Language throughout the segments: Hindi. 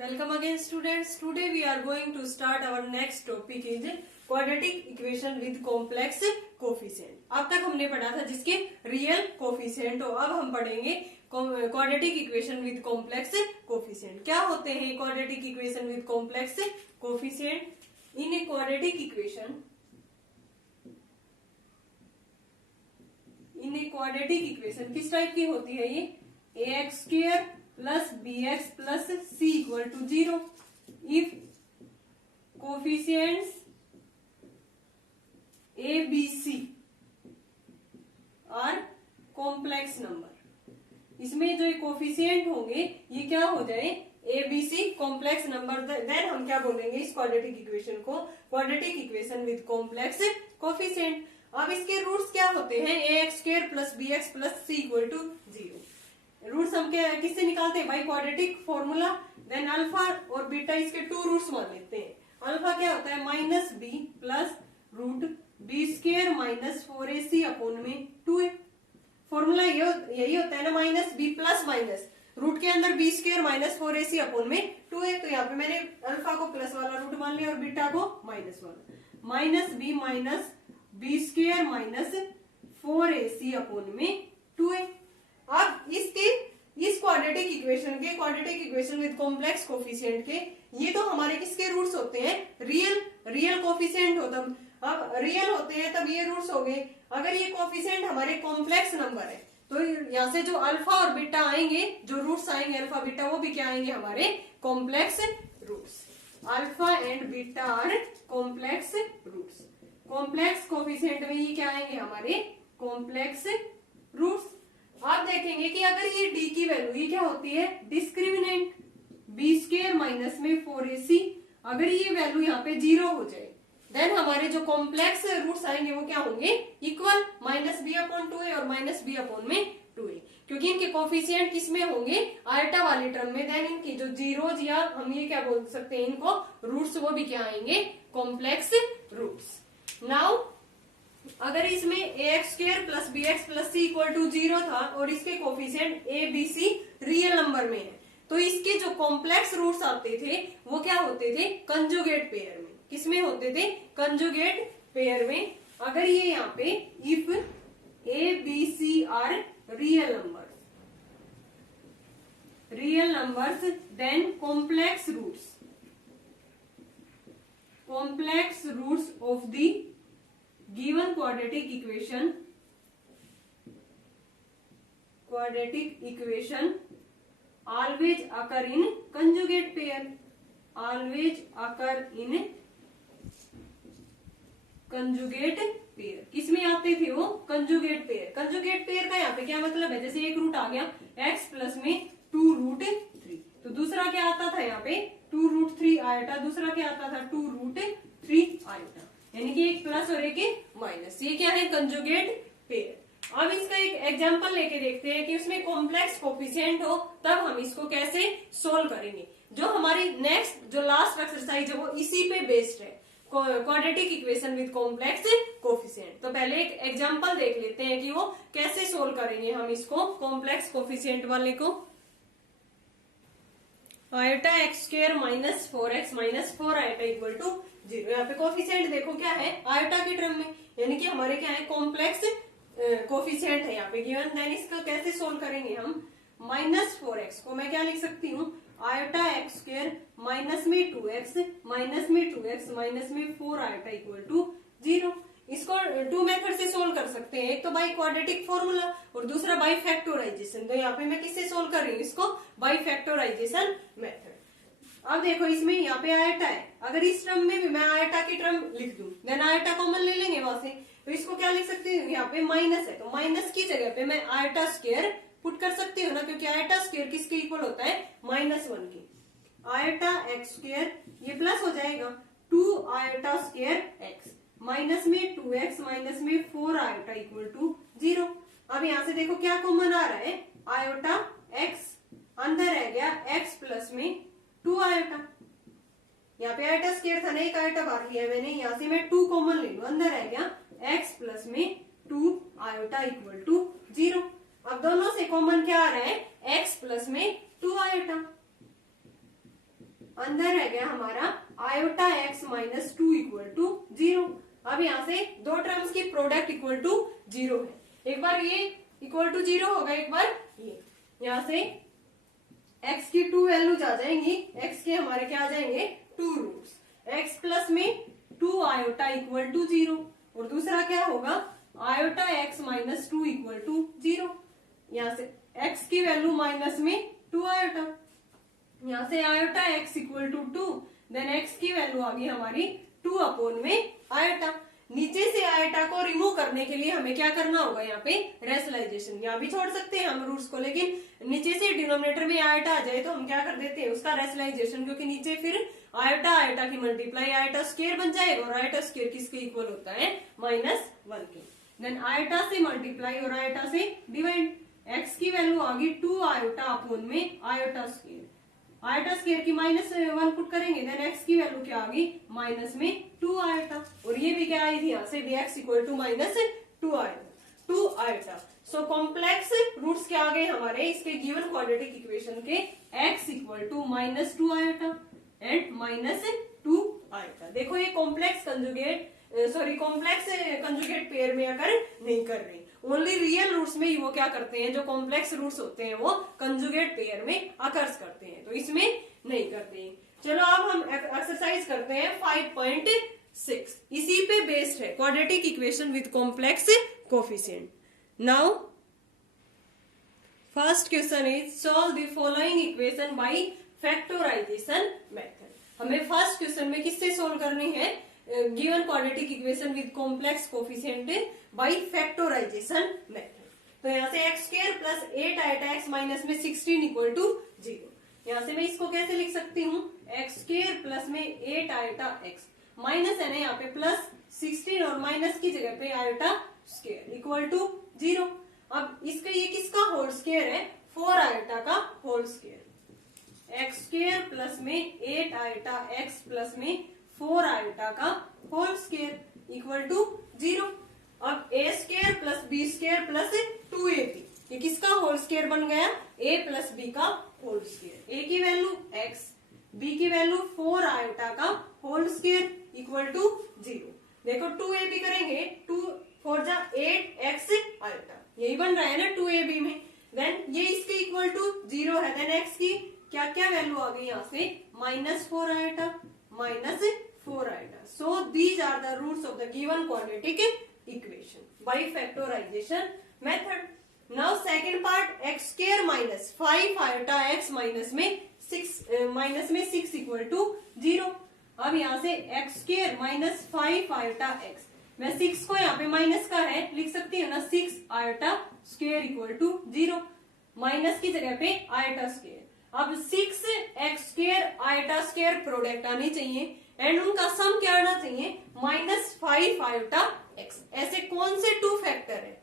Welcome again students. Today we are going to start our next topic is quadratic equation with complex coefficient. अब तक हमने पढ़ा था जिसके रियल कोफिशिएंट हो, अब हम पढ़ेंगे quadratic equation with complex coefficient. क्या होते हैं quadratic equation with complex coefficient? In a quadratic equation किस टाइप की होती है ये? ax square plus bx plus c equal to 0 if coefficients a b c are complex number. इसमें जो कोफिशिएंट होंगे ये क्या हो जाए? A B C complex number. Then हम क्या बोलेंगे इस क्वाड्रेटिक इक्वेशन को? Quadratic equation with complex coefficient. अब इसके रूट्स क्या होते हैं? A X square plus B X plus C equal to 0. Roots हम किससे निकालते हैं भाई? Quadratic formula. देन अल्फा और बीटा इसके टू रूट्स मान लेते हैं. अल्फा क्या होता है? Minus B plus root B square minus 4ac upon में 2a. फॉर्मूला यही होता है ना, minus B plus minus root के अंदर B square minus 4ac upon में 2a. तो यहाँ पे मैंने अल्फा को प्लस वाला रूट मान लिया और बीटा को माइनस वाला. Minus B square minus 4ac upon में 2a. अब इस quadratic equation with complex coefficient के ये तो हमारे किसके रूट्स होते हैं? रियल कोफिशिएंट हो. तब अब रियल होते हैं तब ये रूट्स हो गए. अगर ये कोफिशिएंट हमारे कॉम्प्लेक्स नंबर है तो यहाँ से जो अल्फा और बीटा आएंगे, जो रूट्स आएंगे अल्फा बीटा, वो भी क्या आएंगे? हमारे complex roots. Alpha and beta are complex roots. Complex coefficient में ये क्या आएंगे? हमारे कॉम्प्लेक्स रूट्स. आप देखेंगे कि अगर ये डी की वैल्यू ये क्या होती है? डिस्क्रिमिनेंट बी स्क्वायर माइनस में 4ac. अगर ये वैल्यू यहाँ पे 0 हो जाए देन हमारे जो कॉम्प्लेक्स रूट्स आएंगे वो क्या होंगे? Equal minus B upon 2a और माइनस बी अपॉन में 2a. क्योंकि इनके कोफिशिएंट किसमें होंगे? आयटा वाले टर्म में. देन इनकी जो जीरोज या हम ये क्या बोल सकते हैं इनको रूट्स, वो भी क्या आएंगे? Complex roots. नाउ अगर इसमें ax square plus bx plus c equal to 0 था और इसके coefficient a b c real number में है, तो इसके जो कॉम्प्लेक्स रूट्स आते थे वो क्या होते थे? कंजुगेट पेयर में. किसमें होते थे? कंजुगेट पेयर में. अगर ये यहाँ पे if a b c are real numbers then complex roots of the given quadratic equation always occur in conjugate pair. किसमें आते थे वो? Conjugate pair. कंजुगेट पेयर का यहाँ पे क्या मतलब है? जैसे एक रूट आ गया x प्लस में 2 रूट 3, तो दूसरा क्या आता था यहाँ पे? 2 रूट 3 आयोटा. दूसरा क्या आता था? 2 रूट 3 आयोटा. यानी कि एक प्लस और एक माइनस. ये क्या है? Conjugate pair. अब इसका एक एग्जांपल लेके देखते हैं कि उसमें कॉम्प्लेक्स कोफिशिएंट हो तब हम इसको कैसे सोल्व करेंगे. जो हमारी नेक्स्ट जो लास्ट एक्सरसाइज है वो इसी पे बेस्ड है, quadratic equation with complex coefficient. तो पहले एक एग्जांपल देख लेते हैं कि वो कैसे सोल्व करेंगे हम इसको कॉम्प्लेक्स कोफिशिएंट वाले को. Iota x square minus 4x minus 4 iota equal to 0. यहाँ पे कोफिशिएंट देखो क्या है? आयोटा की टर्म में, यानी कि हमारे क्या है? कॉम्प्लेक्स कोफिशिएंट है यहाँ पे गिवन. देन इसका कैसे सोल्व करेंगे हम? माइनस 4x को मैं क्या लिख सकती हूँ? आयोटा एक्स स्क्वायर माइनस में 2x माइनस में 2x माइनस में 4 आयोटा इक्वल टू 0. इसको 2 मेथड से सोल्व कर सकते हैं. एक तो बाई क्वाड्रेटिक फॉर्मूला और दूसरा बाई फैक्टोराइजेशन. तो यहाँ पे मैं किससे सोल्व कर रही हूँ इसको? By factorisation method. अब देखो इसमें यहाँ पे आयटा है. अगर इस टर्म में भी मैं आयटा की टर्म लिख दूं देन आयटा कॉमन ले लेंगे वहां से, तो इसको क्या लिख सकती हूँ? यहाँ पे माइनस है तो माइनस की जगह पे मैं आयटा स्क्वायर पुट कर सकती हूँ ना, क्योंकि आयटा स्क्वायर किसके इक्वल होता है? -1 की. आयटा एक्स स्क्वायर ये प्लस हो जाएगा 2 आयटा स्क्वायर एक्स माइनस में 2x माइनस में 4 आयोटा इक्वल टू 0. अब यहाँ से देखो क्या कॉमन आ रहा है? आयोटा x अंदर रह गया x प्लस में 2 आयोटा. यहाँ पे आयोटा स्क्वायर था ना, एक आयोटा बाहर लिया मैंने, यहाँ से मैं 2 कॉमन ले लूं. अंदर रह गया x प्लस में 2 आयोटा इक्वल टू 0. अब दोनों से कॉमन क्या आ रहा है? x प्लस में 2 आयोटा. इधर रह गया हमारा iota x minus 2 equal to 0। अब यहाँ से दो टर्म्स की प्रोडक्ट इक्वल टू 0 है। एक बार ये इक्वल टू 0 होगा, एक बार ये। यहाँ से x की 2 वैल्यूज आ जाएंगी, x के हमारे क्या आ जाएंगे 2 रूट्स। x प्लस में 2 आयोटा इक्वल टू 0, और दूसरा क्या होगा iota x minus 2 equal to 0। यहाँ से x की वैल्यू माइनस में 2 आयोटा, यहाँ से iota x equal to 2, then x की वैल्यू आ गई हमारी 2 अपॉन में आयोटा। नीचे से आयोटा को रिमूव करने के लिए हमें क्या करना होगा, यहाँ पे रेशनलाइजेशन। यहाँ भी छोड़ सकते हैं हम रूट्स को, लेकिन नीचे से डिनोमिनेटर में आयोटा आ जाए तो हम क्या कर देते हैं उसका रेशनलाइजेशन, क्योंकि नीचे फिर आयोटा आयोटा की मल्टीप्लाई आयोटा स्क्वायर बन जाएगा, और आयोटा स्क्वायर किसके इक्वल होता है -1 के। देन आयोटा से मल्टीप्लाई और आयोटा से डिवाइड, x की वैल्यू आ गई 2 आयोटा अपॉन में आयोटा स्क्वायर, आयोटा स्क्वायर की -1 पुट करेंगे, देन x की वैल्यू क्या आ गई माइनस में 2 आयोटा, और ये भी क्या आई थी यहाँ से dx equal to -2 iota. So complex roots क्या आ गए हमारे इसके गिवन क्वाड्रेटिक इक्वेशन के, x equal to -2 iota and -2 iota. देखो ये कॉम्प्लेक्स कंजुगेट पेयर में अगर नहीं कर रही, ओनली रियल रूट्स में ही वो क्या करते हैं, जो कॉम्प्लेक्स रूट्स होते हैं वो कंजुगेट पेयर में अकर्स करते हैं, तो इसमें नहीं करते हैं। चलो अब हम एक्सरसाइज करते हैं 5.6, इसी पे बेस्ड है quadratic equation with complex coefficient. Now first question is solve the following equation by factorization method. हमें फर्स्ट क्वेश्चन में किससे सोल्व करनी है, given quadratic equation with complex coefficient by factorization method. तो यहाँ से x square plus 8 iota x minus में 16 इक्वल टू 0। यहाँ से मैं इसको कैसे लिख सकती हूँ, एक्स स्क्वायर प्लस में 8 आयोटा एक्स माइनस है ना यहाँ पे प्लस 16, और माइनस की जगह पे आयोटा स्क्वायर इक्वल टू 0। अब इसका ये किसका होल स्क्वायर है, 4 आयोटा का whole square, x square plus में 8 आयोटा एक्स प्लस में 4 आयोटा का होल स्क्वायर इक्वल टू 0। अब a square plus B square plus 2ab, ये किसका होल स्क्वायर बन गया, a प्लस b का होल स्क्वायर। a की वैल्यू x, b की वैल्यू 4 आयोटा का होल स्क्वायर इक्वल टू 0। देखो 2ab करेंगे, 2 4 जा 8x आयोटा, यही बन रहा है ना 2ab में। देन ये इसके इक्वल टू 0 है, देन x की क्या क्या वैल्यू आ गई यहाँ से -4 iota -4 iota. So these are the roots of the given quadratic equation by factorization method. Now second part, x square minus 5 iota x minus में 6 इक्वल टू 0। अब यहाँ से x square minus 5 iota x, मैं 6 को यहाँ पे माइनस का है लिख सकती हूँ ना, 6 iota square equal to 0, minus की जगह पे आयोटा स्क्वायर। अब 6 x square iota square product आनी चाहिए, एंड उनका सम क्या आना चाहिए -5 आयोटा एक्स। ऐसे कौन से 2 फैक्टर है,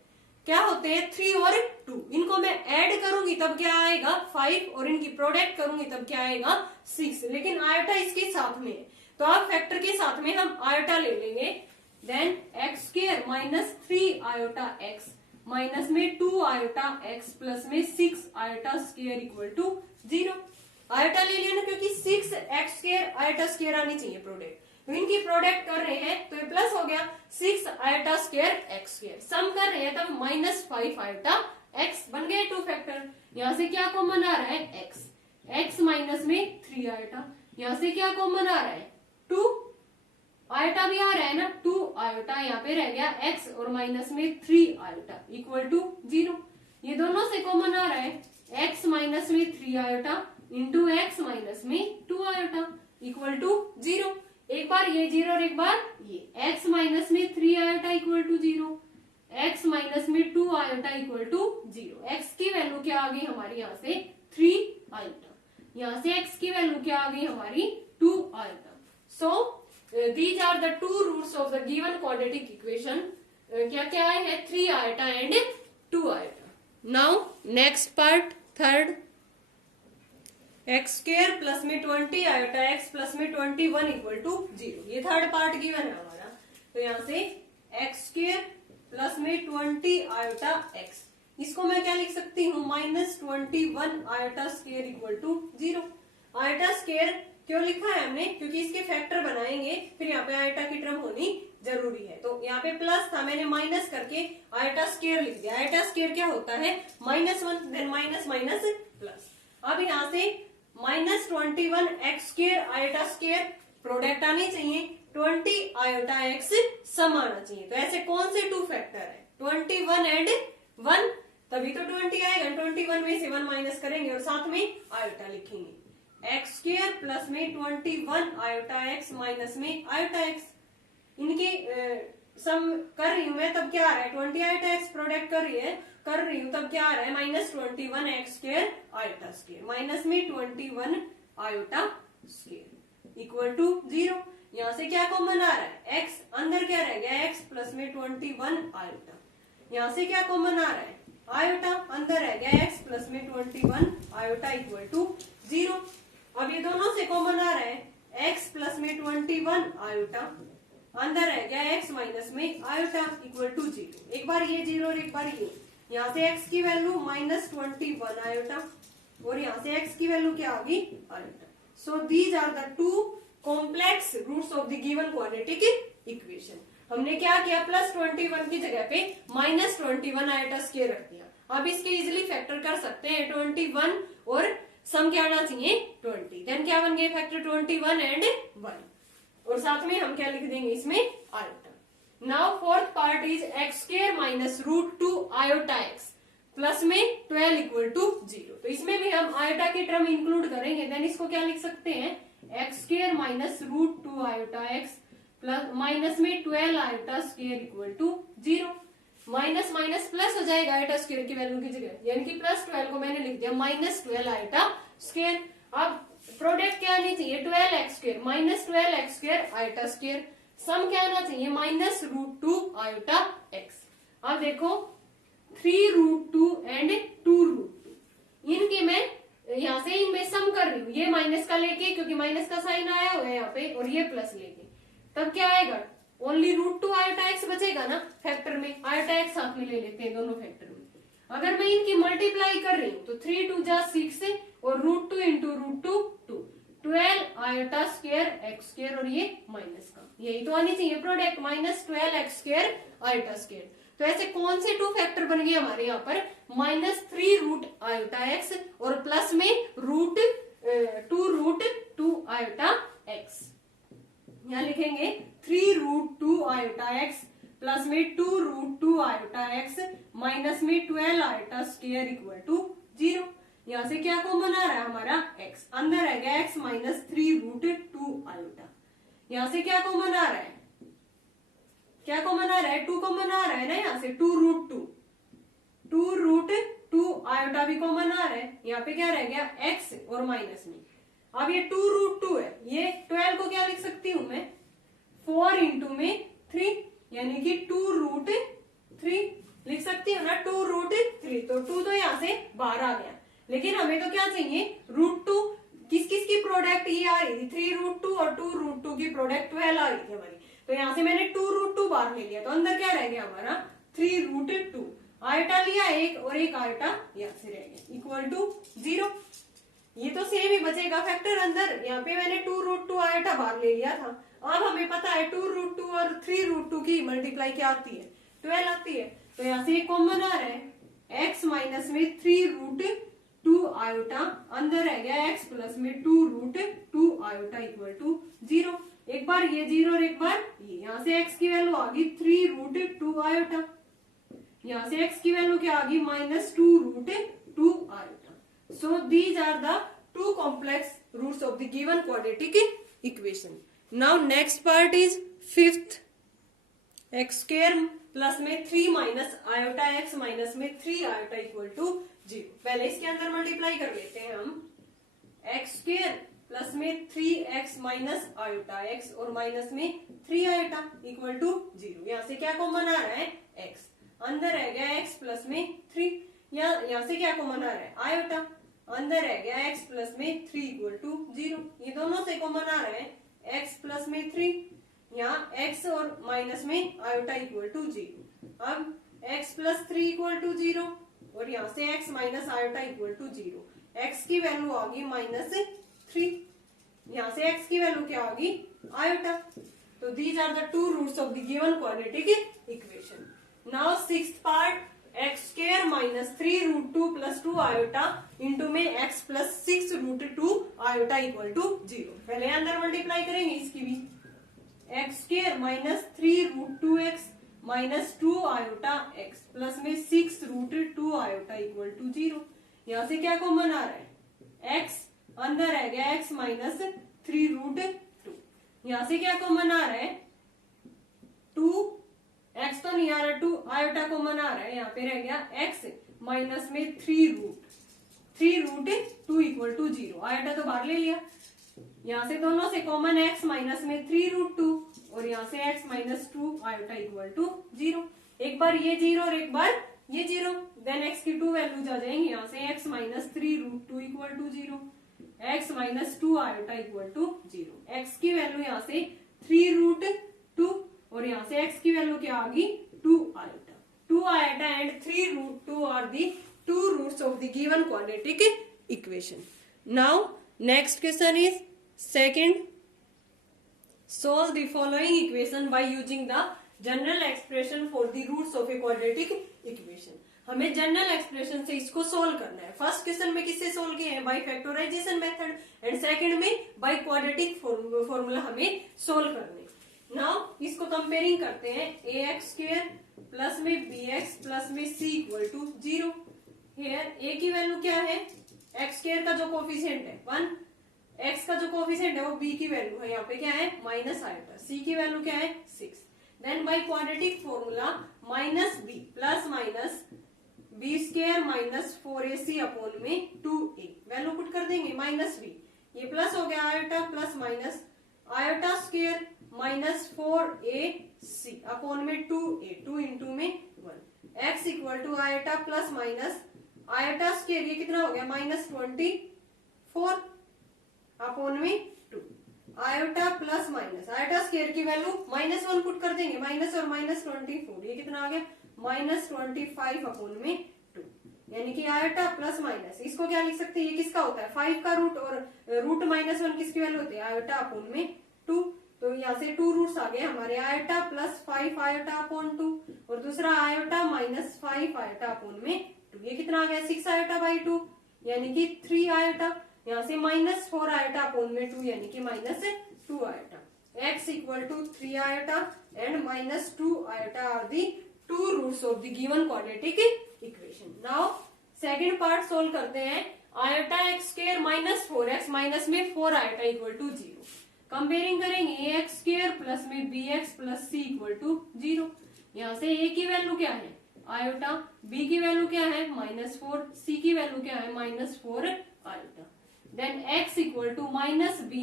क्या होते हैं 3 और 2, इनको मैं ऐड करूंगी तब क्या आएगा 5, और इनकी प्रोडक्ट करूंगी तब क्या आएगा 6, लेकिन आयोटा इसके साथ में है, तो आप फैक्टर के साथ में हम आयोटा ले लेंगे। Then x square minus 3 iota x minus में 2 आयोटा एक्स प्लस में 6 iota square equal to 0। Iota ले लिया ना, क्योंकि 6 एक्स स्क्वायर आयोटा स्क्वायर आनी चाहिए प्रोडक्ट, तो इनकी प्रोडक्ट कर रहे हैं तो ये प्लस हो गया 6 आयोटा स्क्वायर एक्स स्क्वायर, सम कर रहे हैं तब -5 आयोटा एक्स बन गए 2 फैक्टर। यहाँ से क्या कॉमन आ रहा है एक्स, एक्स माइनस में 3 आयोटा, यहाँ से क्या कॉमन आ रहा है 2 आयोटा भी आ रहा है ना, 2 आयोटा यहाँ पे रह गया एक्स और माइनस में 3 आयोटा इक्वल टू 0। ये दोनों से कॉमन आ रहा है एक्स माइनस में 3 आयोटा इंटू एक्स माइनस में 2 आयोटा इक्वल टू 0। एक बार ये 0 और एक बार ये, x माइनस में 3 iota equal to 0, x minus में 2 आयोटा इक्वल टू 0। x की वैल्यू क्या आ गई हमारी यहाँ से 3 आयोटा, यहाँ से x की वैल्यू क्या आ गई हमारी 2 iota. So these are the 2 roots of the given quadratic equation. क्या क्या है 3 iota and 2 iota. Now next part third, x square plus में 20 आयोटा एक्स प्लस में 21 इक्वल टू 0, ये थर्ड पार्ट गिवन है हमारा। तो यहाँ से एक्स स्क्वायर प्लस में 20 आयोटा एक्स, इसको मैं क्या लिख सकती हूँ -21 iota square equal to 0। Iota square क्यों लिखा है हमने, क्योंकि इसके फैक्टर बनाएंगे फिर यहाँ पे आयोटा की टर्म होनी जरूरी है। तो यहाँ पे प्लस था, मैंने माइनस करके आयोटा स्क्वायर लिख दिया। आयोटा स्क्वायर क्या होता है, -1 देन माइनस माइनस प्लस। अब यहाँ से -21 x square iota square product आनी चाहिए, 20 आयोटा एक्स सम आना चाहिए। तो ऐसे कौन से टू फैक्टर है, 21 एंड 1, तभी तो 20 आएगा। 21 में से 1 माइनस करेंगे और साथ में आयोटा लिखेंगे, एक्स स्क्वायर प्लस में 21 आयोटा एक्स माइनस में आयोटा एक्स। इनके सम कर रही हूं मैं, तब क्या आ रहा है, 20 आयोटा एक्स प्रोडक्ट कर रही हूं तब क्या आ रहा है, -21 x square iota square minus में 21 आयोटा स्क्वायर इक्वल टू 0। यहाँ से क्या कॉमन आ रहा है, x, अंदर क्या रह गया x प्लस में 21 आयोटा। यहाँ से क्या कॉमन आ रहा है, आयोटा, अंदर रह गया x प्लस में 21 आयोटा इक्वल टू 0। अब ये दोनों से कॉमन आ रहा है x प्लस में 21 आयोटा, अंदर रह गया x माइनस में आयोटा इक्वल टू 0। एक बार ये 0 और एक बार ये, यहाँ से x की वैल्यू -21 आयोटा और यहाँ से x की वैल्यू क्या होगी, iota. So these are the two complex roots of the given quadratic equation. हमने क्या किया, +21 की जगह पे -21 आयोटा स्क्वायर रख दिया। अब इसके इजिली फैक्टर कर सकते हैं 21 और सम क्या आना चाहिए 20, देन क्या बन गए फैक्टर 21 एंड 1 और साथ में हम क्या लिख देंगे इसमें iota. Now fourth part is x square minus √2 iota x plus में 12 इक्वल टू 0। तो इसमें भी हम आयोटा की टर्म इंक्लूड करेंगे, देन इसको क्या लिख सकते हैं, x square minus √2 iota x plus minus में 12 iota square equal to 0। Minus minus plus हो जाएगा आयोटा स्क्वायर की वैल्यू की जगह, यानी कि +12 को मैंने लिख दिया -12 आयोटा स्क्वायर। अब प्रोडक्ट क्या आनी चाहिए, 12x square -12x square iota square, sum क्या आना चाहिए -√2 आयोटा x। अब देखो 3√2 एंड 2√2, इनके मैं यहाँ से इनमें सम कर रही हूँ, ये माइनस का लेके क्योंकि माइनस का साइन आया हुआ है यहाँ पे, और ये प्लस लेके, तब क्या आएगा, ओनली √2 आयोटा एक्स बचेगा ना फैक्टर में, आयोटा एक्स साथ में ले लेते हैं दोनों फैक्टर में। अगर मैं इनकी मल्टीप्लाई कर रही हूँ तो 3 2 जा 6 और √2 into √2 2, 12 iota square x square और ये माइनस का, यही तो आनी चाहिए product -12 x square iota square. तो ऐसे कौन से टू फैक्टर बन गए हमारे यहाँ पर, -3 आयोटा एक्स और प्लस में √2 आयोटा एक्स। यहाँ लिखेंगे 3√2 आयोटा एक्स प्लस में 2√2 आयोटा एक्स माइनस में 12 आयोटा स्क्वायर इक्वल टू 0। यहाँ से क्या कॉमन आ रहा है हमारा x, अंदर है गया x माइनस 3√2 आयोटा। यहाँ से क्या कॉमन आ रहा है, क्या कॉमन आ रहा है, 2 कॉमन आ रहा है ना, यहाँ से 2√2 आयोटा भी कॉमन आ रहा है। यहाँ पे क्या रह गया x और माइनस में, अब ये 2√2 है, ये 12 को क्या लिख सकती हूं मैं 4 इंटू में 3, यानी कि 2√3 लिख सकती हूँ ना, 2√3। तो 2 तो यहाँ से बाहर आ गया, लेकिन हमें तो क्या चाहिए √2, किस किस की प्रोडक्ट ये आ रही थी, 3√2 और 2√2 की प्रोडक्ट 12 आ रही थी हमारी। तो यहाँ से मैंने 2√2 बाहर ले लिया, तो अंदर क्या रह गया हमारा 3√2, आयोटा लिया एक और एक आयोटा यहाँ से रह गया इक्वल टू 0। ये तो सेम ही बचेगा फैक्टर अंदर, यहाँ पे मैंने 2√2 आयोटा बाहर ले लिया था। अब हमें पता है 2√2 और 3√2 की मल्टीप्लाई क्या आती है, 12 आती है। तो यहाँ से कॉमन आ रहा है x माइनस में 3√2 आयोटा, अंदर रह गया x प्लस में 2√2 आयोटा इक्वल टू 0। एक बार ये 0 और एक बार ये, यहाँ से x की वैल्यू आ गई 3√2 आयोटा, यहाँ से x की वैल्यू क्या आ गई -2√2 iota. So these are the two complex roots of the given quadratic equation. Now next part is fifth, x square plus में 3 माइनस आयोटा x माइनस में 3 आयोटा इक्वल टू 0। पहले इसके अंदर मल्टीप्लाई कर लेते हैं हम, x स्क्वायर प्लस में 3x माइनस आयोटा x और माइनस में 3 आयोटा इक्वल टू 0। यहाँ से क्या कॉमन आ रहा है x, अंदर रह गया x प्लस में 3, यहाँ से क्या कॉमन आ रहा है आयोटा, अंदर रह गया x प्लस में 3 इक्वल टू 0। ये दोनों से कॉमन आ रहा है x प्लस में 3, यहाँ x और माइनस में आयोटा इक्वल टू 0। अब x प्लस 3 इक्वल टू 0 और यहाँ से x minus iota equal to 0। x की वैल्यू आ गई -3, यहाँ से x की वैल्यू क्या होगी आयोटा। तो these are the two roots of the given quadratic equation. Now sixth part, x square minus 3√2 plus 2 iota into में x plus 6√2 iota equal to 0। पहले अंदर मल्टीप्लाई करेंगे इसकी भी, x square minus 3√2x minus 2 iota x plus में 6√2 आयोटा इक्वल टू 0। यहाँ से क्या कॉमन आ रहा है x, अंदर रह गया x माइनस 3√2। यहाँ से क्या कॉमन आ रहा है 2, x तो नहीं आ रहा, 2 आयोटा कॉमन आ रहा है, यहाँ पे रह गया x माइनस में 3√2 इक्वल टू 0। आयोटा तो बाहर ले लिया, यहाँ से दोनों से कॉमन x माइनस में 3√2 और यहाँ से x minus 2 iota equal to 0। एक बार ये 0 और एक बार ये 0, देन x की 2 वैल्यूज आ जाएंगी। यहाँ से x minus 3√2 equal to 0, x minus 2 iota equal to 0। x की वैल्यू यहाँ से 3√2 और यहाँ से x की वैल्यू क्या आ गई 2 iota. 2 iota and 3√2 are the two roots of the given quadratic equation. Now next question is second, solve the following equation by using the general expression for the roots of a quadratic equation। हमें जनरल एक्सप्रेशन से इसको सोल्व करना है। फर्स्ट क्वेश्चन में किससे सोल्व किए हैं by factorization method, and second में बाय क्वाड्रेटिक फॉर्मूला हमें सोल्व करने। नाउ इसको कंपेयरिंग करते हैं, ax स्क्वायर प्लस में bx प्लस में c equal to 0। Here a की वैल्यू क्या है, x स्क्वायर का जो कोफिशिएंट है 1, x का जो कोफिशिएंट है वो b की वैल्यू है, यहाँ पे क्या है माइनस आयोटा, c की वैल्यू क्या है 6। Then by quadratic formula minus b plus minus b square minus 4ac upon में 2a, वैल्यू पुट कर देंगे माइनस b, ये प्लस हो गया iota plus minus iota square minus 4ac upon में 2a, 2 इंटू में 1, x equal to iota plus minus iota square, ये कितना हो गया माइनस 24 अपॉन में 2, iota plus minus iota square की वैल्यू माइनस 1 पुट कर देंगे, माइनस और माइनस 24, ये कितना आ गया माइनस 25 अपॉन में 2, यानी कि आयोटा प्लस माइनस, इसको क्या लिख सकते हैं, ये किसका होता है 5 का रूट, और रूट माइनस 1 किसकी वैल्यू होती है आयोटा अपॉन में 2। तो यहाँ से 2 रूट्स आ गए हमारे, आयोटा प्लस 5 आयोटा अपॉन 2 और दूसरा आयोटा माइनस 5 आयोटा अपॉन में 2, ये कितना आ गया 6 आयोटा बाई 2 यानी कि 3 आयोटा। यहाँ से माइनस 4 आयोटा अपॉन में 2 यानी कि minus 2 iota. x equal to 3 iota and minus 2 iota are the two roots of the given quadratic equation. Now second part solve करते हैं, iota x square minus 4x minus में 4 आयोटा इक्वल टू 0। कंपेयरिंग करेंगे ax स्क्वायर प्लस में bx plus c equal to 0। यहाँ से a की वैल्यू क्या है आयोटा, b की वैल्यू क्या है माइनस 4, c की वैल्यू क्या है minus 4 iota. Then x equal to minus b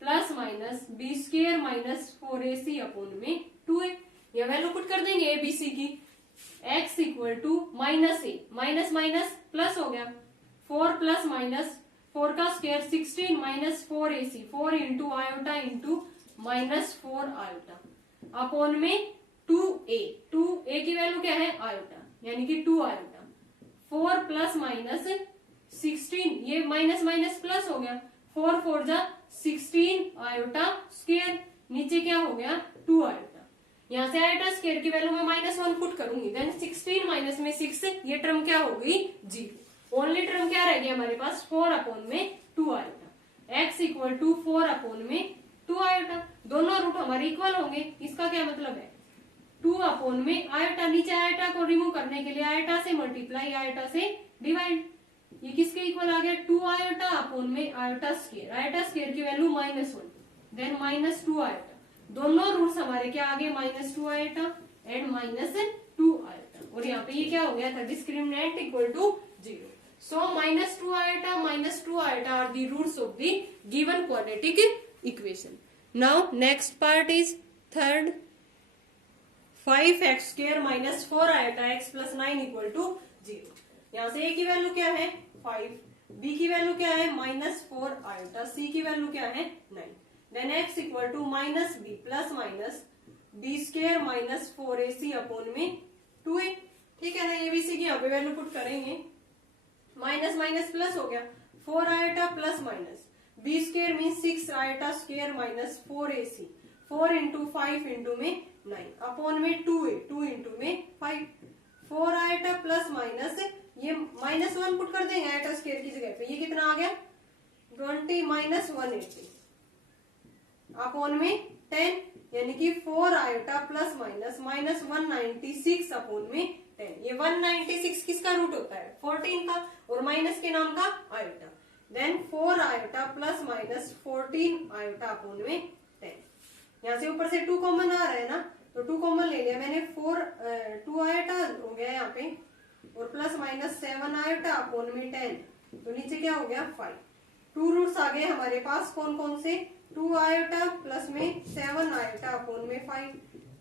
plus minus b square minus 4ac upon में 2a, यह वैल्यू पुट कर देंगे a b c की। x equal to minus a minus minus plus हो गया, 4 प्लस माइनस 4 का square 16 minus 4ac, 4 into iota into minus 4 iota upon में 2a, 2a की वैल्यू क्या है आयोटा यानी कि 2 आयोटा, 4 प्लस माइनस 16, ये माइनस माइनस प्लस हो गया, 4 4 जा 16 आयोटा स्क्वायर, नीचे क्या हो गया 2 आयोटा। यहाँ से आयोटा स्क्वायर की वैल्यू में माइनस 1 पुट करूंगी, देन 16 माइनस में 6, ये टर्म क्या हो गई 0। ओनली टर्म क्या रह गया हमारे पास 4 अपॉन में 2 iota. x equal to 4 upon में 2 आयोटा, दोनों रूट हमारे इक्वल होंगे, इसका क्या मतलब है 2 अपॉन में आयोटा, नीचे आयोटा को रिमूव करने के लिए आयोटा से मल्टीप्लाई आयोटा से डिवाइड, ये किसके इक्वल आ गया 2 आयोटा अपॉन में आयोटा स्क्वायर, आयोटा स्क्वायर की value minus 1 then minus 2 iota, दोनों रूट्स हमारे क्या आ गए minus 2 iota and minus 2 iota, और यहाँ पे ये क्या हो गया था discriminant equal to 0। So minus 2 iota minus 2 iota are the roots of the given quadratic equation. Now next part is third, 5x square minus 4 iota x plus 9 equal to 0। यहाँ से a की वैल्यू क्या है 5, b की वैल्यू क्या है माइनस 4 आयोटा, c की वैल्यू क्या है 9, then x equal to minus b plus minus b square minus 4ac upon में 2a, ठीक है ना। abc की यहाँ पे वैल्यू पुट करेंगे, माइनस माइनस प्लस हो गया, 4 iota plus minus B square mean 6 iota square minus 4ac, 4 into 5 into में 9 अपॉन में 2a, 2 इंटू में 5, 4 आयोटा प्लस माइनस ये -1 पुट कर देंगे आयोटा स्क्वायर की जगह पे, ये कितना आ गया 20 माइनस 180 अपॉन में 10, यानी कि 4 iota plus minus minus 196 upon में 10। ये 196 किसका रूट होता है 14 का, और माइनस के नाम का iota, then 4 iota plus minus 14 iota upon में 10। यहाँ से ऊपर से 2 कॉमन आ रहा है ना, तो 2 कॉमन ले लिया मैंने, 2 आयोटा हो गया यहाँ पे, और प्लस माइनस 7 आयोटा अपॉन में 10, तो नीचे क्या हो गया 5। 2 रूट्स आ गए हमारे पास, कौन कौन से, 2 आयोटा प्लस में 7 आयोटा अपॉन में 5,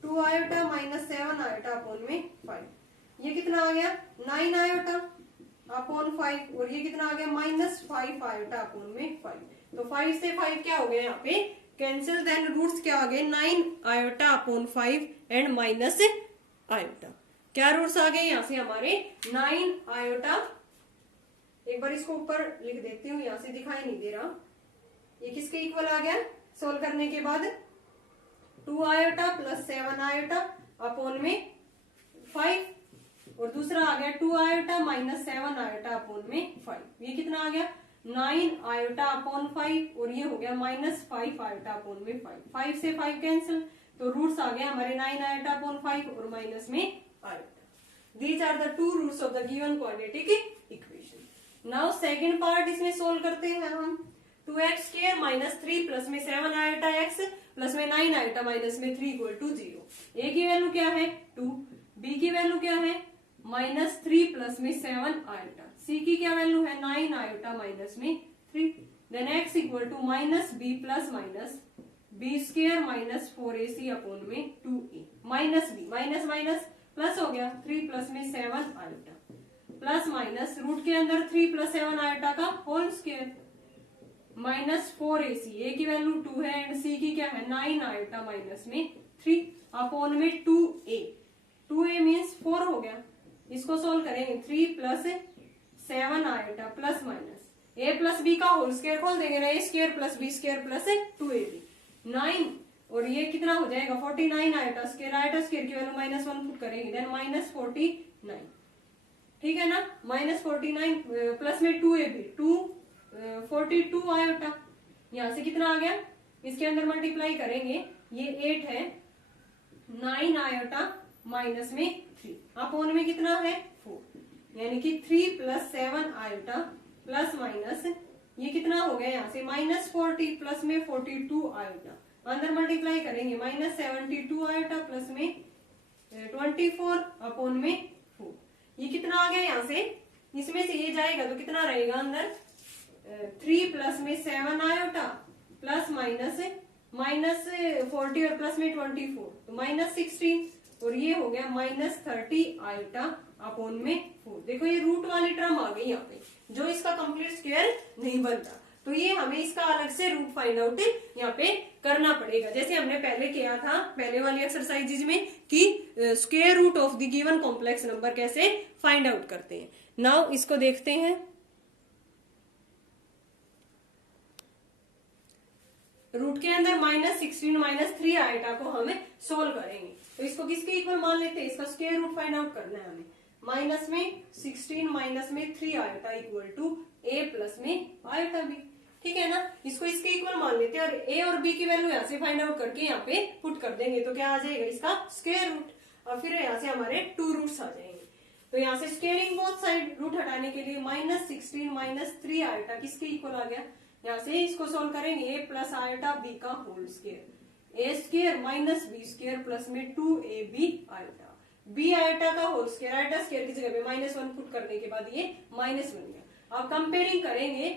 2 आयोटा माइनस 7 आयोटा अपॉन में 5, ये कितना आ गया 9 आयोटा अपॉन 5, और ये कितना आ गया -5 आयोटा अपॉन में 5। तो 5 से 5 क्या हो गया यहाँ पे कैंसिल, देन रूट्स क्या आ गए 9 iota upon 5 and minus iota. क्या रूट्स आ गए यहाँ से हमारे 9 आयोटा, एक बार इसको ऊपर लिख देती हूँ, यहाँ से दिखाई नहीं दे रहा, ये किसके इक्वल आ गया सोल्व करने के बाद 2 आयोटा प्लस 7 आयोटा अपॉन में 5, और दूसरा आ गया 2 आयोटा माइनस 7 आयोटा अपॉन में 5, ये कितना आ गया 9 आयोटा अपॉन 5, और ये हो गया -5 आयोटा अपॉन में 5, 5 से 5 कैंसिल, तो रूट्स आ गए हमारे 9 आयोटा अपॉन 5 और माइनस में iota. These are the 2 roots of the given quadratic equation. Now second part इसमें सोल्व करते हैं हम, 2x स्क्वायर माइनस 3 प्लस में 7 आयोटा x प्लस में 9 आयोटा माइनस में 3 इक्वल टू 0। a की वैल्यू क्या है 2, b की वैल्यू क्या है -3 प्लस में 7 आयोटा, c की क्या वैल्यू है 9 आयोटा माइनस में 3, then x equal to -b plus minus b square minus 4ac upon में 2a, minus b minus minus plus हो गया 3 प्लस में 7 आयोटा, प्लस माइनस रूट के अंदर 3 प्लस 7 आयोटा का होल स्क्वायर -4ac, a की वैल्यू 2 है एंड c की क्या है 9 आयोटा माइनस में 3 अपॉन में 2a, 2a मीन्स 4 हो गया, इसको सोल्व करेंगे 3 plus 7 iota plus minus a plus b का होल स्क्वायर खोल देंगे ना, a square plus b square plus 2ab 9, और ये कितना हो जाएगा 49 आयोटा स्क्वायर, आयोटा स्क्वायर की वैल्यू -1 पुट करेंगे, देन -49, ठीक है ना, -49 प्लस में 2ab 42 आयोटा, यहाँ से कितना आ गया, इसके अंदर मल्टीप्लाई करेंगे, ये 8 है, 9 आयोटा माइनस में 3 अपॉन में कितना है 4, यानी कि 3 प्लस 7 आयोटा प्लस माइनस ये कितना हो गया यहाँ से -40 प्लस में 42 आयोटा, अंदर मल्टीप्लाई करेंगे -72 आयोटा प्लस में 24 अपॉन में 4, ये कितना आ गया यहाँ से, इसमें से ये जाएगा तो कितना रहेगा अंदर 3 प्लस में 7 आयोटा प्लस माइनस -40 और प्लस में 24 तो -16, और ये हो गया -30 आयोटा अपॉन में 4। देखो ये रूट वाली टर्म आ गई यहाँ पे, जो इसका कंप्लीट स्क्वायर नहीं बनता, तो ये हमें इसका अलग से रूट फाइंड आउट यहाँ पे करना पड़ेगा, जैसे हमने पहले किया था पहले वाली एक्सरसाइजेज में कि square root of the given complex number कैसे फाइंड आउट करते हैं। नाउ इसको देखते हैं, रूट के अंदर -16 -3 आयोटा को हमें सोल्व करेंगे, तो इसको किसके इक्वल मान लेते हैं, इसका स्क्वायर रूट फाइंड आउट करना है हमें, माइनस में 16 माइनस में 3 iota equal to a plus में आयोटा b, ठीक है ना, इसको इसके इक्वल मान लेते हैं, और a और b की वैल्यू यहाँ से फाइंड आउट करके यहाँ पे पुट कर देंगे, तो क्या आ जाएगा इसका स्क्वायर रूट, और फिर यहाँ से हमारे 2 रूट्स आ जाएंगे, तो यहाँ से स्क्वायरिंग बोथ साइड रूट हटाने के लिए -16 -3 आयोटा किसके इक्वल आ गया, यहाँ से इसको सोल्व करेंगे a प्लस आयोटा b का whole square, a square minus b square plus में 2ab आयोटा, b आयोटा का होल स्क्वायर, आयोटा स्क्वायर की जगह पे -1 पुट करने के बाद ये माइनस बन गया। अब कंपेयरिंग करेंगे,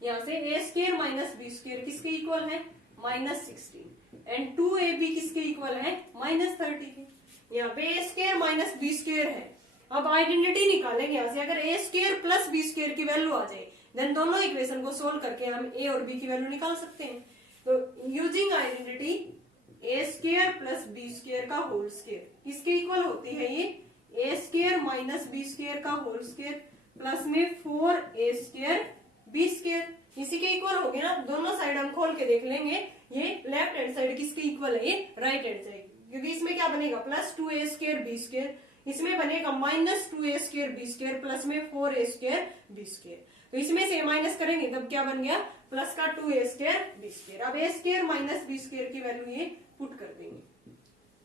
यहाँ से a square minus b square किसके इक्वल है -16 एंड 2ab किसके इक्वल है -30 के, यहाँ पे a square minus b square है। अब आइडेंटिटी निकालेंगे यहाँ से, अगर a square plus b square की वैल्यू आ जाए देन दोनों इक्वेशन को सोल्व करके हम a और b की वैल्यू निकाल सकते हैं। तो using identity a square plus b square का होल स्क्वायर किसके इक्वल होती है, ये a square minus b square का होल स्क्वायर प्लस में 4a स्क्वायर b स्क्वायर, इसी के इक्वल हो गए ना, दोनों साइड हम खोल के देख लेंगे। ये लेफ्ट हैंड साइड किसके इक्वल है, ये राइट हैंड साइड, क्योंकि इसमें क्या बनेगा प्लस 2a² b², इसमें बनेगा माइनस 2a² b² प्लस में 4a² b²। तो इसमें से माइनस करेंगे तब क्या बन गया, प्लस का 2a² b²। अब a² माइनस b² की वैल्यू ये पुट कर देंगे,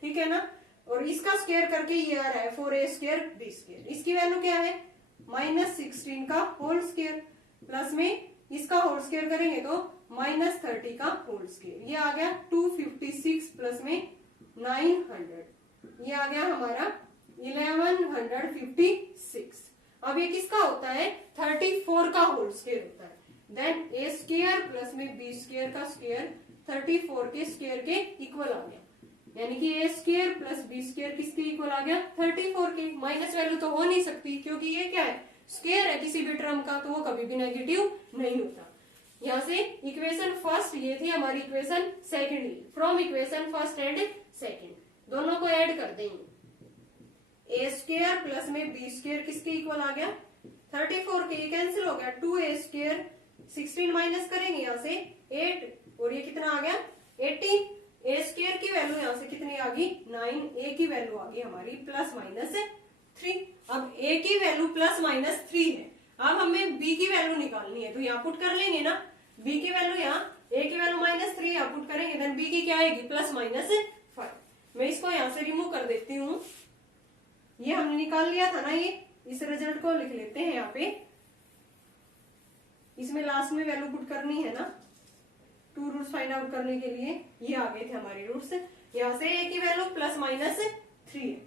ठीक है ना। और इसका स्क्वायर करके ये आ रहा है 4a² b²। इसकी वैल्यू क्या है, -16 का होल स्क्वायर प्लस में इसका होल स्क्वायर करेंगे तो -30 का होल स्क्वायर। ये आ गया 256 प्लस में 900, ये आ गया हमारा 1156। अब ये किसका होता है, 34 का होल स्क्वायर होता है। देन a² प्लस में b² का स्क्वायर 34 के स्क्वायर के इक्वल आ गया, यानी कि a² प्लस b² किसके इक्वल आ गया, 34 के। माइनस वैल्यू तो हो नहीं सकती क्योंकि ये क्या है, स्क्वायर है किसी भी टर्म का, तो वो कभी भी नेगेटिव नहीं होता। यहाँ से इक्वेशन फर्स्ट ये थी हमारी, equation second from equation first and second दोनों को ऐड कर देंगे। a² प्लस में b² किसके इक्वल आ गया, 34 के। ये कैंसिल हो गया, 2a², 16 माइनस करेंगे यहाँ से 8, और ये कितना आ गया 18। a² की वैल्यू यहाँ से कितनी आ गई 9, a की वैल्यू आ गई हमारी +-3। अब a की वैल्यू +-3 है, अब हमें b की वैल्यू निकालनी है, तो यहाँ पुट कर लेंगे ना, b की वैल्यू यहाँ, a की वैल्यू -3 यहाँ पुट करेंगे, देन b की क्या आएगी +-5। मैं इसको यहाँ से रिमूव कर देती हूँ, ये हमने निकाल लिया था ना, ये इस रिजल्ट को लिख लेते हैं यहाँ पे। इसमें लास्ट में वैल्यू पुट करनी है ना, 2 रूट्स फाइंड आउट करने के लिए ये आ गए थे हमारे रूट्स। यहाँ से a की वैल्यू +-3 है,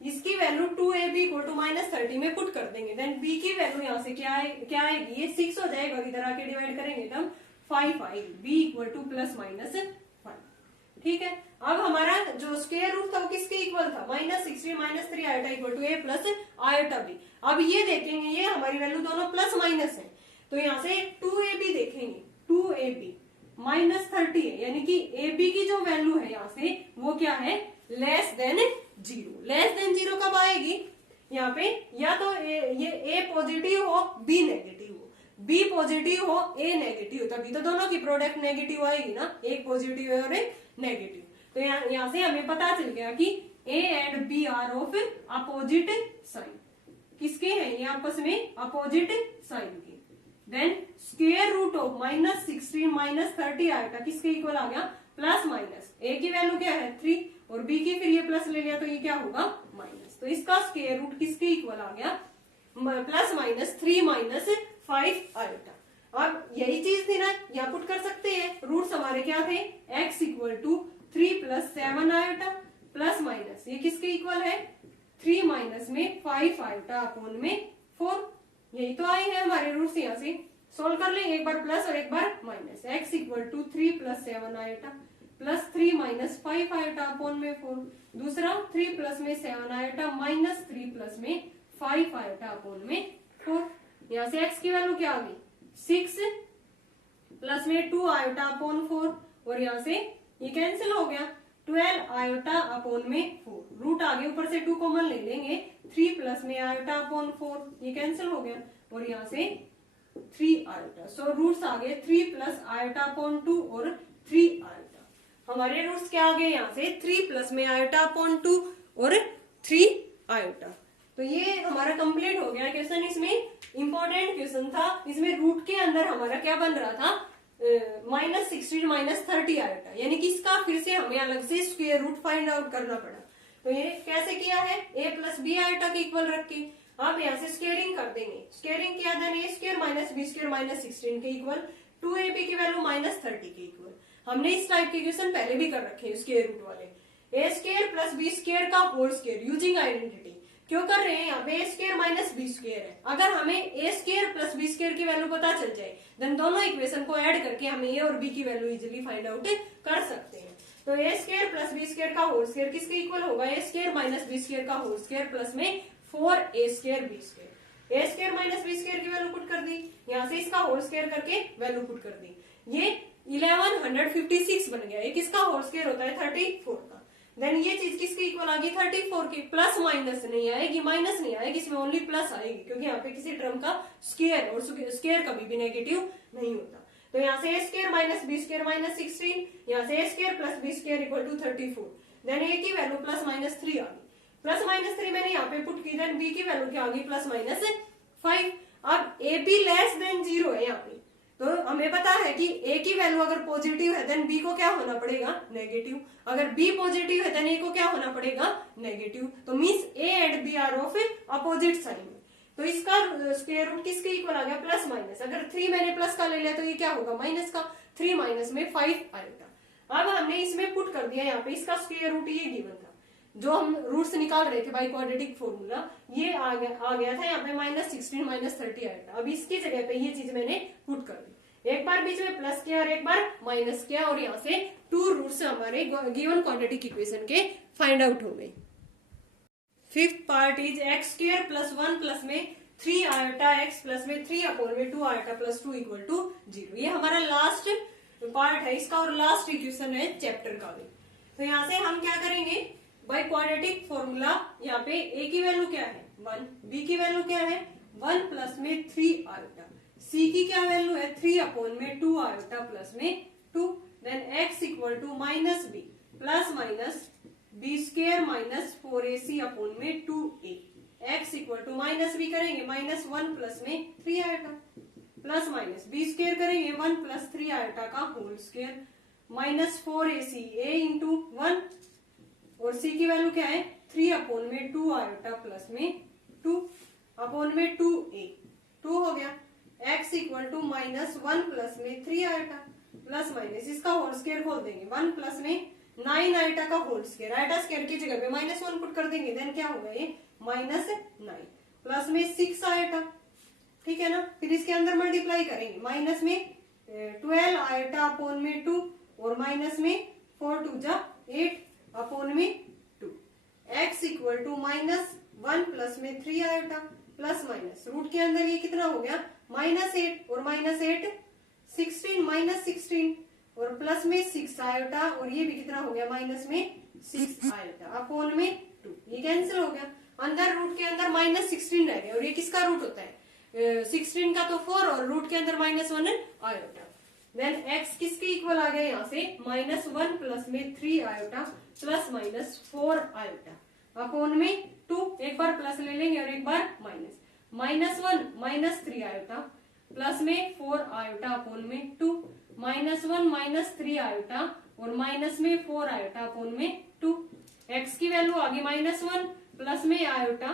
इसकी वैल्यू 2ab = -30 में पुट कर देंगे। देन b की वैल्यू यहाँ से क्या आएगी, ये 6 हो जाएगा, इधर आके डिवाइड करेंगे तब 5 आएगी, b = +-5। ठीक है। अब हमारा जो स्क्वायर रूट था वो किसके इक्वल था, -16 - 3 iota = a plus iota b। अब ये देखेंगे, ये हमारी वैल्यू दोनों प्लस माइनस है, तो यहाँ से 2ab देखेंगे, 2ab -30 है, यानी कि ab की जो वैल्यू है यहाँ से वो क्या है, <0 लेस देन 0 कब आएगी, यहाँ पे या तो ये a पॉजिटिव हो b नेगेटिव हो, b पॉजिटिव हो a नेगेटिव, तभी तो दोनों की प्रोडक्ट नेगेटिव आएगी ना, एक पॉजिटिव है और एक नेगेटिव। तो यहाँ से हमें पता चल गया कि a and b are of opposite sign, किसके हैं ये आपस में, अपोजिट साइन के। देन स्क्वायर रूट ऑफ -16 - 30 आएगा, किसके इक्वल आ गया, +-, a की वैल्यू क्या है 3 और b की फिर ये प्लस ले लिया तो ये क्या होगा माइनस, तो इसका स्क्वायर रूट किसके इक्वल आ गया, +-3 - 5 आयोटा। अब यही चीज थी ना, यहाँ पुट कर सकते हैं, रूट्स हमारे क्या थे, x = 3 + 7 आयोटा +- ये किसके इक्वल है, 3 - में 5 आयोटा अपॉन में 4। यही तो आए हैं हमारे रूट्स, यहाँ से सोल्व कर लेंगे, एक बार प्लस और एक बार minus. x = 3 + 7 iota +3 - 5 iota upon में 4, दूसरा 3 + में 7 आयोटा -3 + में 5 आयोटा अपॉन में 4। यहाँ से x की वैल्यू क्या आ गई 6 प्लस में 2 आयोटा अपॉन 4, और यहाँ से ये कैंसिल हो गया, 12 आयोटा अपॉन में 4, रूट आगे ऊपर से 2 कॉमन ले लेंगे, 3 प्लस में आयोटा अपॉन 4, ये कैंसिल हो गया, और यहाँ से 3 आयोटा। सो रूट्स आ गए 3 + आयोटा अपॉन 2 और 3 आयोटा। हमारे रूट्स क्या आ गए यहाँ से, 3 प्लस में आयोटा अपॉन 2 और 3 आयोटा। तो ये हमारा कंप्लीट हो गया क्वेश्चन। इसमें इंपॉर्टेंट क्वेश्चन था, इसमें रूट के अंदर हमारा क्या बन रहा था, -16 - 30 आयोटा, यानी कि इसका फिर से हमें अलग से स्क्वायर रूट फाइंड आउट करना पड़ा। तो ये कैसे किया है, a + b आयोटा के इक्वल रख के। अब यहाँ से स्क्वेयरिंग कर देंगे, स्क्वेयरिंग किया देन a² - b² - 16 के इक्वल, 2ab की वैल्यू -30 के इक्वल। हमने इस टाइप के क्वेश्चन पहले भी कर रखे हैं स्क्वायर रूट वाले। a² + b² का होल स्क्वायर यूजिंग आइडेंटिटी क्यों कर रहे हैं, यहाँ पे a² - b² है। अगर हमें a² + b² की वैल्यू पता चल जाए, देन दोनों इक्वेशन को ऐड करके हम a और b की वैल्यू इजीली फाइंड आउट कर सकते हैं। तो a² + b² का होल स्क्वायर किसके इक्वल होगा, a² - b² का होल स्क्वायर प्लस में 4a² b²। a² - b² की वैल्यू पुट कर दी, यहाँ से इसका होल स्क्वायर करके वैल्यू पुट कर दी, ये 1156 बन गया। ये किसका होल स्क्वायर होता है, 34 का। देन ये चीज किसके इक्वल आ गई 34 की। प्लस माइनस नहीं आएगी, माइनस नहीं आएगी, इसमें ओनली प्लस आएगी क्योंकि यहाँ पे किसी टर्म का स्क्वायर, और स्क्वायर कभी भी नेगेटिव नहीं होता। तो यहाँ से A square minus B square minus 16, यहाँ से A square plus B square equal to 34। Then A की वैल्यू प्लस माइनस 3 आ गई, प्लस माइनस 3 मैंने यहाँ पे पुट की, देन बी की वैल्यू क्या आ गई प्लस माइनस 5। अब ए बी लेस देन 0 है यहाँ पे, तो हमें पता है कि ए की वैल्यू अगर पॉजिटिव है देन बी को क्या होना पड़ेगा नेगेटिव, अगर बी पॉजिटिव है देन ए को क्या होना पड़ेगा नेगेटिव। तो means a and b are of opposite sign. तो इसका स्क्वायर रूट किसके इक्वल आ गया प्लस माइनस, अगर 3 मैंने प्लस का ले लिया तो ये क्या होगा माइनस का, 3 माइनस में 5 आएगा। अब हमने इसमें पुट कर दिया यहाँ पे इसका स्क्वायर रूट, ये गिवन था जो हम रूट्स निकाल रहे थे बाई क्वाड्रेटिक फॉर्मूला, ये आ गया था यहाँ पे -16 -30 आएगा। अब इसकी जगह पे ये चीज मैंने पुट कर दी, एक बार बीच में प्लस किया और एक बार माइनस किया, और यहाँ से 2 रूट्स हमारे गिवन क्वाड्रेटिक इक्वेशन के फाइंड आउट हो गए। Fifth part is x square plus 1 plus में 3 आयोटा एक्स प्लस में 3 अपॉन में 2 आयोटा प्लस 2 इक्वल टू 0। ये हमारा लास्ट पार्ट है इसका और लास्ट इक्वेशन है चैप्टर का भी। तो यहाँ से हम क्या करेंगे बाय क्वाड्रेटिक फॉर्मूला, यहाँ पे a की वैल्यू क्या है 1, b की वैल्यू क्या है 1 प्लस में 3 आयोटा, c की क्या वैल्यू है 3 अपॉन में 2 आयोटा प्लस में 2, then x equal to minus B plus minus B square minus 4ac upon में 2a, x equal to minus b करेंगे -1 प्लस में 3 iota plus minus B square करेंगे 1 प्लस 3 आयोटा का whole square minus 4ac a into 1, और c की वैल्यू क्या है 3 अपॉन में 2 आयोटा प्लस में 2 अपॉन में 2a, 2 हो गया। x इक्वल टू -1 प्लस में 3 आयोटा प्लस माइनस इसका होल स्क्वायर खोल देंगे 1 प्लस में 9 आयोटा का होल स्क्वायर, आयोटा स्क्वायर की जगह पे -1 पुट कर देंगे, देन क्या होगा ये -9 प्लस में 6 आयोटा, ठीक है ना। फिर इसके अंदर मल्टीप्लाई करेंगे, माइनस में 12 आयोटा अपॉन में 2 और माइनस में 4 2 जा 8 अपॉन में 2, x इक्वल टू -1 प्लस में 3 आयोटा प्लस माइनस रूट के अंदर ये कितना हो गया -8 और -8 16 -16 और प्लस में 6 आयोटा, और ये भी कितना हो गया माइनस में 6 आयोटा अपॉन में 2, ये कैंसिल हो गया। अंदर रूट के अंदर -16 रह गया, और ये किसका रूट होता है 16 का तो 4 और रूट के अंदर -1 आयोटा। देन x किसके इक्वल आ गया यहाँ से -1 प्लस में 3 iota plus minus 4 iota upon में 2, एक बार प्लस ले लेंगे और एक बार माइनस -1 -3 आयोटा प्लस में 4 आयोटा अपॉन में 2, -1 -3 आयोटा और माइनस में 4 आयोटा अपॉन में 2, x की वैल्यू आ गई -1 प्लस में आयोटा,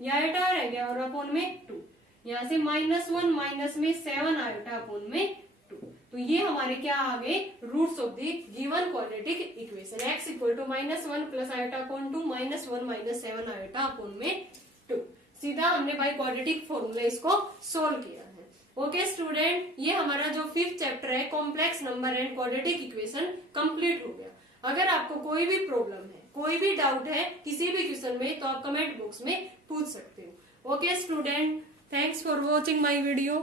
ये आयोटा रह गया और अपॉन में 2, यहाँ से -1 माइनस में 7 आयोटा अपॉन में 2। तो ये हमारे क्या आ गए roots of the given quadratic equation, x equal to -1 plus iota upon 2 -1 minus 7 iota upon में 2। सीधा हमने बाय क्वाड्रेटिक फॉर्मूला इसको सोल्व किया है। ओके स्टूडेंट, ये हमारा जो 5th चैप्टर है complex number and quadratic equation complete हो गया। अगर आपको कोई भी प्रॉब्लम है, कोई भी डाउट है किसी भी क्वेश्चन में, तो आप कमेंट बॉक्स में पूछ सकते हो। Okay student, thanks for watching my video.